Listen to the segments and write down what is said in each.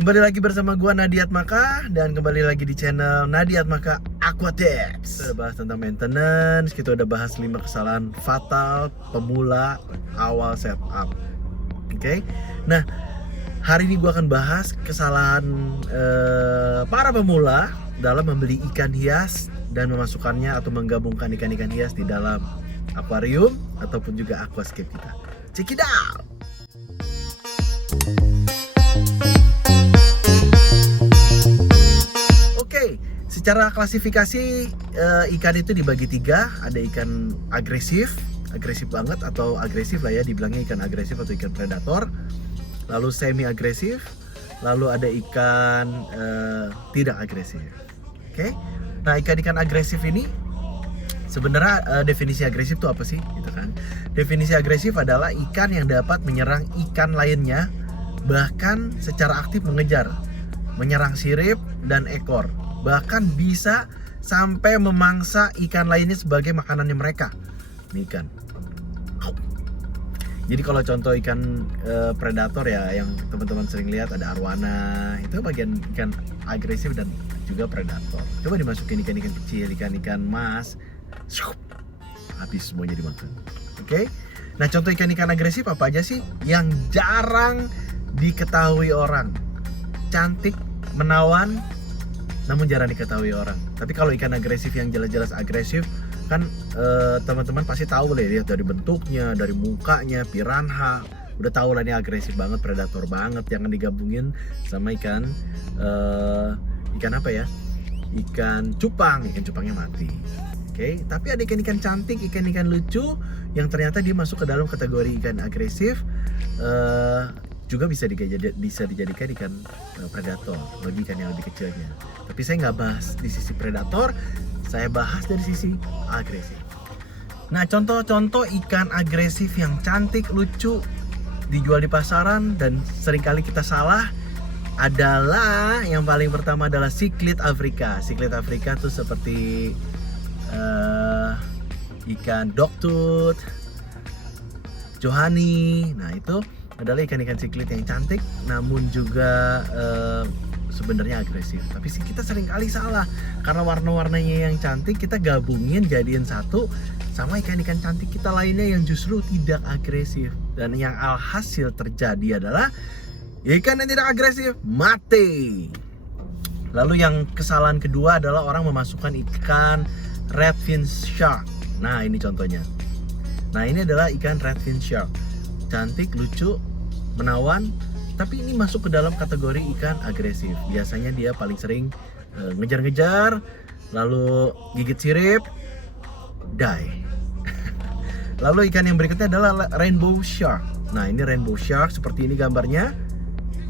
Kembali lagi bersama gua Nadi Atmaka dan kembali lagi di channel Nadi Atmaka Aquatips. Kita udah bahas tentang maintenance, kita udah bahas 5 kesalahan fatal pemula awal setup. Oke. Nah, hari ini gua akan bahas kesalahan para pemula dalam membeli ikan hias dan memasukkannya atau menggabungkan ikan-ikan hias di dalam akuarium ataupun juga aquascape kita. Check it out. Secara klasifikasi ikan itu dibagi 3. Ada ikan agresif banget atau agresif lah ya, dibilangnya ikan agresif atau ikan predator. Lalu semi agresif, lalu ada ikan tidak agresif. Oke. Nah, ikan-ikan agresif ini sebenarnya definisi agresif itu apa sih? Gitu kan. Definisi agresif adalah ikan yang dapat menyerang ikan lainnya, bahkan secara aktif mengejar, menyerang sirip dan ekor. Bahkan bisa sampai memangsa ikan lainnya sebagai makanannya mereka. Ini ikan. Jadi kalau contoh ikan predator ya, yang teman-teman sering lihat ada arwana, itu bagian ikan agresif dan juga predator. Coba dimasukin ikan-ikan kecil, ikan-ikan mas, habis semuanya dimakan. Oke? Nah, contoh ikan-ikan agresif apa aja sih yang jarang diketahui orang? Cantik, menawan, namun jarang diketahui orang. Tapi kalau ikan agresif yang jelas-jelas agresif kan teman-teman pasti tahu lah ya, lihat dari bentuknya, dari mukanya, piranha, udah tahu lah ini agresif banget, predator banget. Jangan digabungin sama ikan apa ya? Ikan cupang, ikan cupangnya mati. Oke, tapi ada ikan-ikan cantik, ikan-ikan lucu yang ternyata dia masuk ke dalam kategori ikan agresif. Juga bisa dijadikan ikan predator, bagi ikan yang lebih kecilnya. Tapi saya nggak bahas di sisi predator, saya bahas dari sisi agresif. Nah, contoh-contoh ikan agresif yang cantik, lucu, dijual di pasaran dan seringkali kita salah adalah, yang paling pertama adalah cichlid africa. Cichlid africa tuh seperti ikan dogtooth, johani. Nah, itu adalah ikan-ikan cichlid yang cantik namun juga sebenarnya agresif. Tapi sih kita sering kali salah karena warna-warnanya yang cantik kita gabungin jadiin satu sama ikan-ikan cantik kita lainnya yang justru tidak agresif. Dan yang alhasil terjadi adalah ikan yang tidak agresif mati. Lalu yang kesalahan kedua adalah orang memasukkan ikan redfin shark. Nah, ini contohnya. Nah, ini adalah ikan redfin shark. Cantik, lucu, menawan, tapi ini masuk ke dalam kategori ikan agresif. Biasanya dia paling sering ngejar-ngejar, lalu gigit sirip, die. Lalu ikan yang berikutnya adalah rainbow shark. Nah, ini rainbow shark seperti ini gambarnya.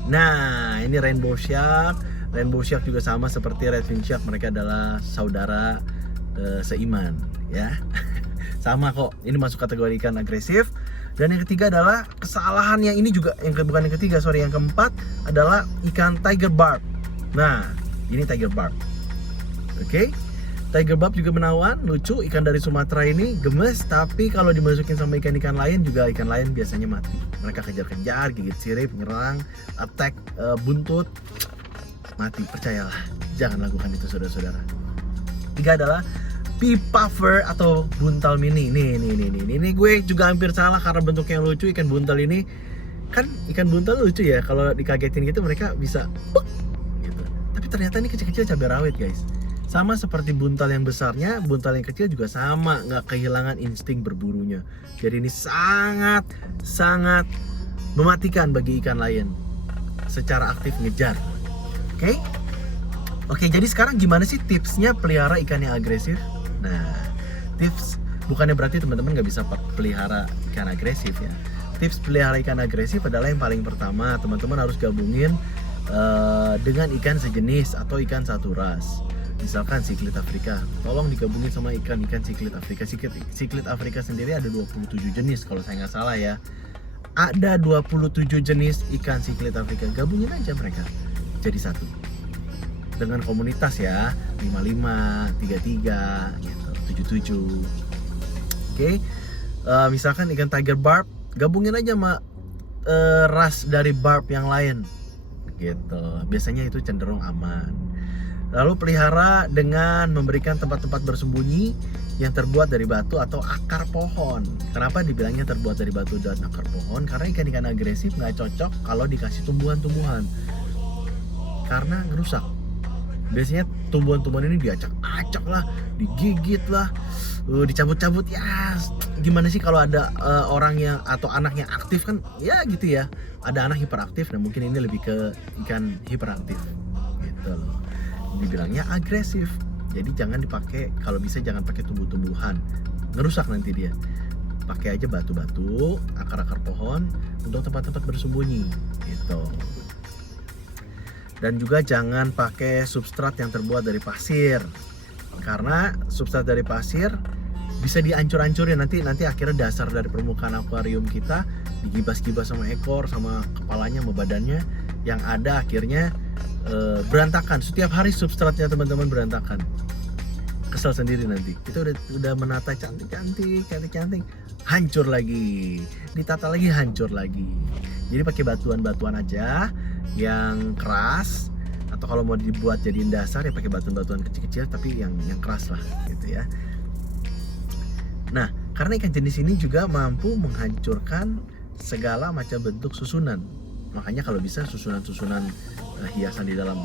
Nah, ini rainbow shark. Rainbow shark juga sama seperti redfin shark. Mereka adalah saudara seiman, ya. Sama kok. Ini masuk kategori ikan agresif. Dan yang ketiga adalah kesalahan yang ini juga bukan yang ketiga, sorry, yang keempat adalah ikan tiger barb. Nah, ini tiger barb. Oke. Tiger barb juga menawan, lucu, ikan dari Sumatera ini gemes, tapi kalau dimasukin sama ikan-ikan lain juga ikan lain biasanya mati. Mereka kejar-kejar, gigit sirip, nyerang, attack, buntut, mati. Percayalah, jangan lakukan itu saudara-saudara. Tiga adalah pea puffer atau buntal mini. Ini gue juga hampir salah karena bentuknya lucu. Ikan buntal ini kan ikan buntal lucu ya, kalau dikagetin gitu mereka bisa gitu. Tapi ternyata ini kecil-kecil cabai rawit guys. Sama seperti buntal yang besarnya, buntal yang kecil juga sama, nggak kehilangan insting berburunya. Jadi ini sangat mematikan bagi ikan lain secara aktif ngejar. Oke, jadi sekarang gimana sih tipsnya pelihara ikan yang agresif? Nah, tips bukannya berarti teman-teman nggak bisa pelihara ikan agresif ya. Tips pelihara ikan agresif adalah yang paling pertama, teman-teman harus gabungin dengan ikan sejenis atau ikan satu ras. Misalkan cichlid africa, tolong digabungin sama ikan-ikan cichlid africa. Cichlid africa sendiri ada 27 jenis kalau saya nggak salah ya. Ada 27 jenis ikan cichlid africa, gabungin aja mereka jadi satu. Dengan komunitas ya, 55, 33, gitu, 77. Oke. Misalkan ikan tiger barb, gabungin aja sama ras dari barb yang lain. gitu. Biasanya itu cenderung aman. Lalu pelihara dengan memberikan tempat-tempat bersembunyi yang terbuat dari batu atau akar pohon. Kenapa dibilangnya terbuat dari batu dan akar pohon? Karena ikan-ikan agresif nggak cocok kalau dikasih tumbuhan-tumbuhan, karena ngerusak. Biasanya tumbuhan-tumbuhan ini diacak-acak lah, digigit lah, dicabut-cabut. Ya gimana sih kalau ada orang yang atau anak yang aktif kan, ya gitu ya. Ada anak hiperaktif, nah mungkin ini lebih ke ikan hiperaktif gitu loh. Dibilangnya agresif. Jadi jangan dipakai, kalau bisa jangan pakai tumbuh-tumbuhan, ngerusak nanti dia. Pakai aja batu-batu, akar-akar pohon untuk tempat-tempat bersembunyi gitu. Dan juga jangan pakai substrat yang terbuat dari pasir, karena substrat dari pasir bisa dihancur-hancurin, nanti akhirnya dasar dari permukaan akuarium kita digibas-gibas sama ekor, sama kepalanya, sama badannya, yang ada akhirnya berantakan. Setiap hari substratnya teman-teman berantakan, kesel sendiri nanti. Kita udah menata cantik, hancur lagi, ditata lagi, hancur lagi. Jadi pakai batuan-batuan aja yang keras, atau kalau mau dibuat jadiin dasar ya pakai batuan-batuan kecil-kecil tapi yang keras lah gitu ya. Nah, karena ikan jenis ini juga mampu menghancurkan segala macam bentuk susunan. Makanya kalau bisa susunan-susunan hiasan di dalam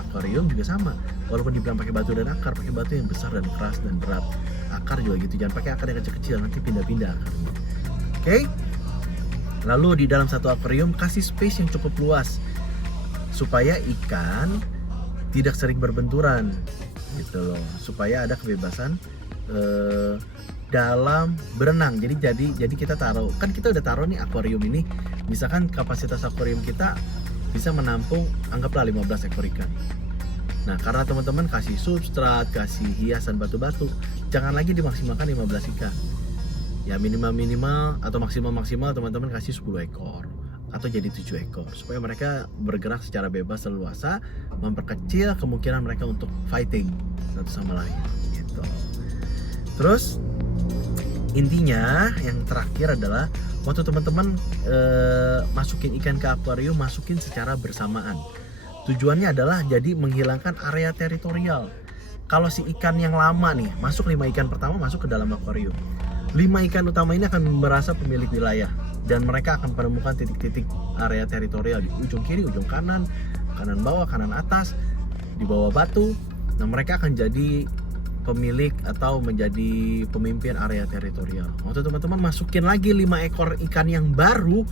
akuarium juga sama. Walaupun dibilang pakai batu dan akar, pakai batu yang besar dan keras dan berat. Akar juga gitu, jangan pakai akar yang kecil-kecil, nanti pindah-pindah akarnya. Oke? Lalu di dalam satu akuarium kasih space yang cukup luas supaya ikan tidak sering berbenturan gitu loh, supaya ada kebebasan dalam berenang. Jadi kita taruh, kan kita udah taruh nih akuarium ini, misalkan kapasitas akuarium kita bisa menampung anggaplah 15 ekor ikan. Nah, karena teman-teman kasih substrat, kasih hiasan batu-batu, jangan lagi dimaksimalkan 15 ikan. Ya minimal atau maksimal teman-teman kasih 10 ekor atau jadi 7 ekor, supaya mereka bergerak secara bebas leluasa, memperkecil kemungkinan mereka untuk fighting satu sama lain gitu. Terus intinya yang terakhir adalah waktu teman-teman masukin ikan ke akuarium, masukin secara bersamaan. Tujuannya adalah jadi menghilangkan area teritorial. Kalau si ikan yang lama nih, masuk 5 ikan pertama masuk ke dalam akuarium, 5 ikan utama ini akan merasa pemilik wilayah, dan mereka akan menemukan titik-titik area teritorial di ujung kiri, ujung kanan, kanan bawah, kanan atas, di bawah batu. Nah, mereka akan jadi pemilik atau menjadi pemimpin area teritorial. Waktu teman-teman masukin lagi 5 ekor ikan yang baru,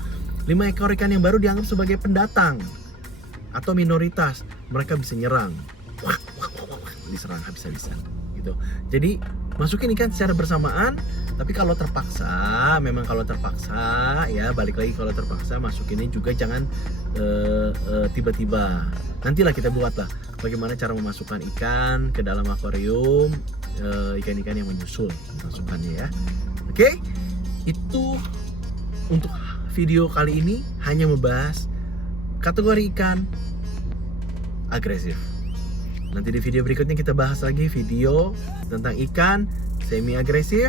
5 ekor ikan yang baru dianggap sebagai pendatang atau minoritas, mereka bisa nyerang, diserang habis-habisan gitu. Jadi masukin ikan secara bersamaan, tapi kalau terpaksa, memang kalau terpaksa ya balik lagi, kalau terpaksa masukinnya juga jangan tiba-tiba. Nantilah kita buatlah bagaimana cara memasukkan ikan ke dalam akuarium, ikan-ikan yang menyusul masukannya ya. Oke, itu untuk video kali ini hanya membahas kategori ikan agresif. Nanti di video berikutnya kita bahas lagi video tentang ikan semi agresif.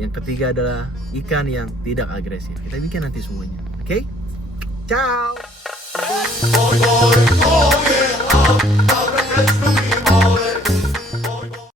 Yang ketiga adalah ikan yang tidak agresif. Kita bikin nanti semuanya. Oke? Ciao.